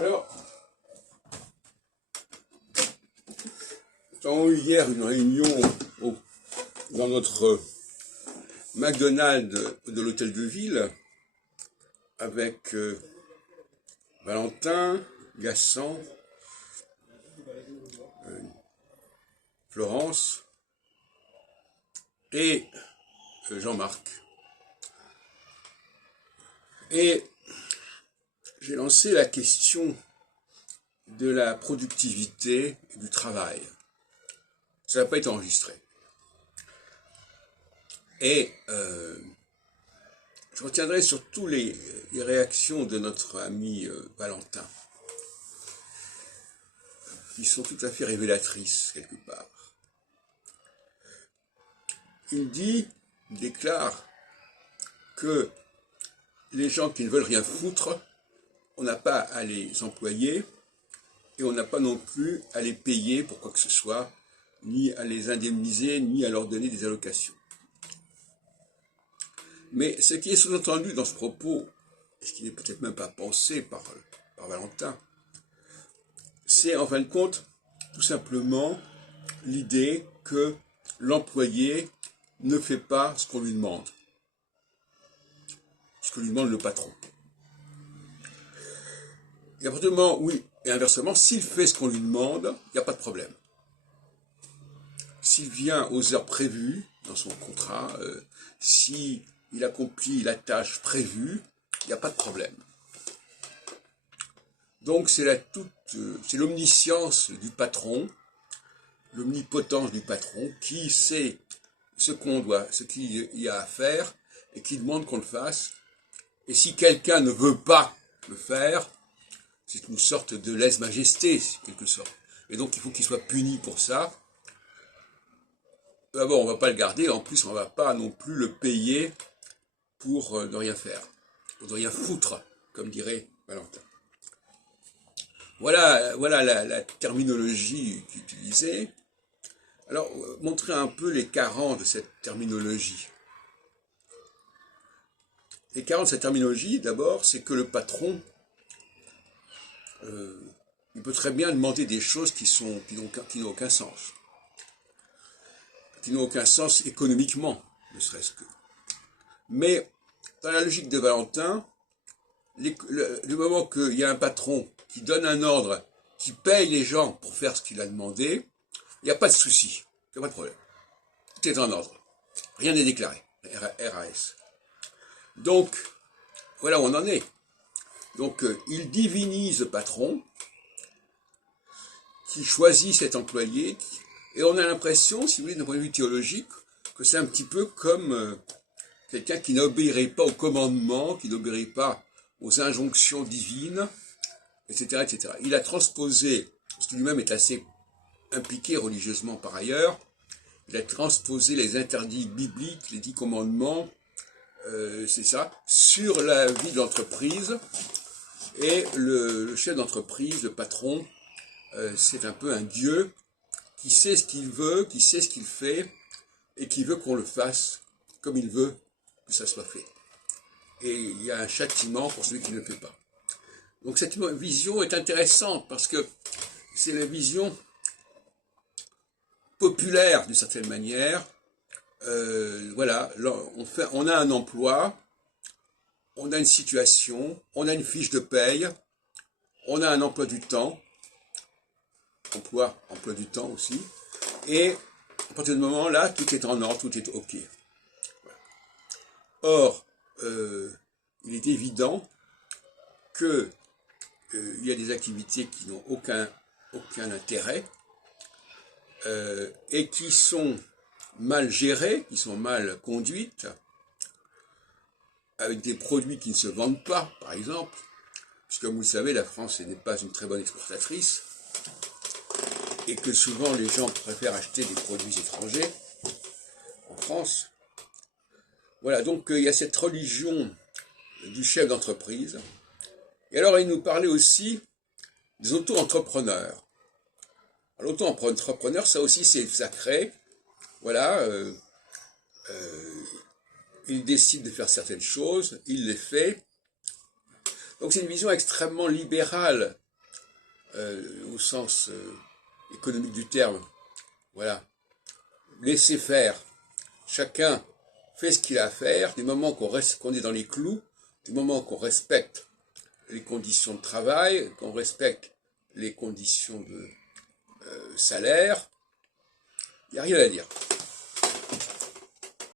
Alors, nous avons eu hier une réunion dans notre McDonald's de l'hôtel de ville avec Valentin, Gassan, Florence et Jean-Marc. Et j'ai lancé la question de la productivité et du travail. Ça n'a pas été enregistré. Et je retiendrai surtout les réactions de notre ami Valentin, qui sont tout à fait révélatrices quelque part. Il déclare que les gens qui ne veulent rien foutre, on n'a pas à les employer et on n'a pas non plus à les payer pour quoi que ce soit, ni à les indemniser, ni à leur donner des allocations. Mais ce qui est sous-entendu dans ce propos, et ce qui n'est peut-être même pas pensé par Valentin, c'est en fin de compte tout simplement l'idée que l'employé ne fait pas ce qu'on lui demande, ce que lui demande le patron. Et à partir du moment où, et inversement, s'il fait ce qu'on lui demande, il n'y a pas de problème. S'il vient aux heures prévues dans son contrat, s'il accomplit la tâche prévue, il n'y a pas de problème. Donc c'est l'omniscience du patron, l'omnipotence du patron qui sait ce qu'il y a à faire et qui demande qu'on le fasse. Et si quelqu'un ne veut pas le faire, c'est une sorte de lèse-majesté, quelque sorte. Et donc il faut qu'il soit puni pour ça. D'abord, on ne va pas le garder, en plus on ne va pas non plus le payer pour ne rien faire, pour ne rien foutre, comme dirait Valentin. Voilà la terminologie utilisée. Alors, montrer un peu les carences de cette terminologie. Les carences de cette terminologie, d'abord, c'est que le patron, il peut très bien demander des choses qui n'ont aucun sens. Qui n'ont aucun sens économiquement, ne serait-ce que. Mais, dans la logique de Valentin, du moment qu'il y a un patron qui donne un ordre, qui paye les gens pour faire ce qu'il a demandé, il n'y a pas de souci, il n'y a pas de problème. Tout est en ordre. Rien n'est déclaré. RAS. Donc, voilà où on en est. Donc, il divinise le patron, qui choisit cet employé, et on a l'impression, si vous voulez, d'un point de vue théologique, que c'est un petit peu comme quelqu'un qui n'obéirait pas au commandement, qui n'obéirait pas aux injonctions divines, etc., etc. Il a transposé, parce que lui-même est assez impliqué religieusement par ailleurs, il a transposé les interdits bibliques, les 10 commandements, c'est ça, sur la vie de l'entreprise. Et le chef d'entreprise, le patron, c'est un peu un dieu qui sait ce qu'il veut, qui sait ce qu'il fait, et qui veut qu'on le fasse comme il veut que ça soit fait. Et il y a un châtiment pour celui qui ne le fait pas. Donc cette vision est intéressante parce que c'est la vision populaire d'une certaine manière. Voilà, on a un emploi, on a une situation, on a une fiche de paye, on a un emploi du temps, emploi du temps aussi, et à partir du moment là, tout est en ordre, tout est OK. Voilà. Or, il est évident que il y a des activités qui n'ont aucun intérêt et qui sont mal gérées, qui sont mal conduites, avec des produits qui ne se vendent pas, par exemple, puisque comme vous le savez, la France n'est pas une très bonne exportatrice, et que souvent les gens préfèrent acheter des produits étrangers en France. Voilà, donc il y a cette religion du chef d'entreprise. Et alors il nous parlait aussi des auto-entrepreneurs. L'auto-entrepreneur, ça aussi c'est sacré. Voilà, il décide de faire certaines choses, il les fait. Donc c'est une vision extrêmement libérale au sens économique du terme. Voilà. Laisser faire. Chacun fait ce qu'il a à faire, du moment qu'on est dans les clous, du moment qu'on respecte les conditions de travail, qu'on respecte les conditions de salaire, il n'y a rien à dire.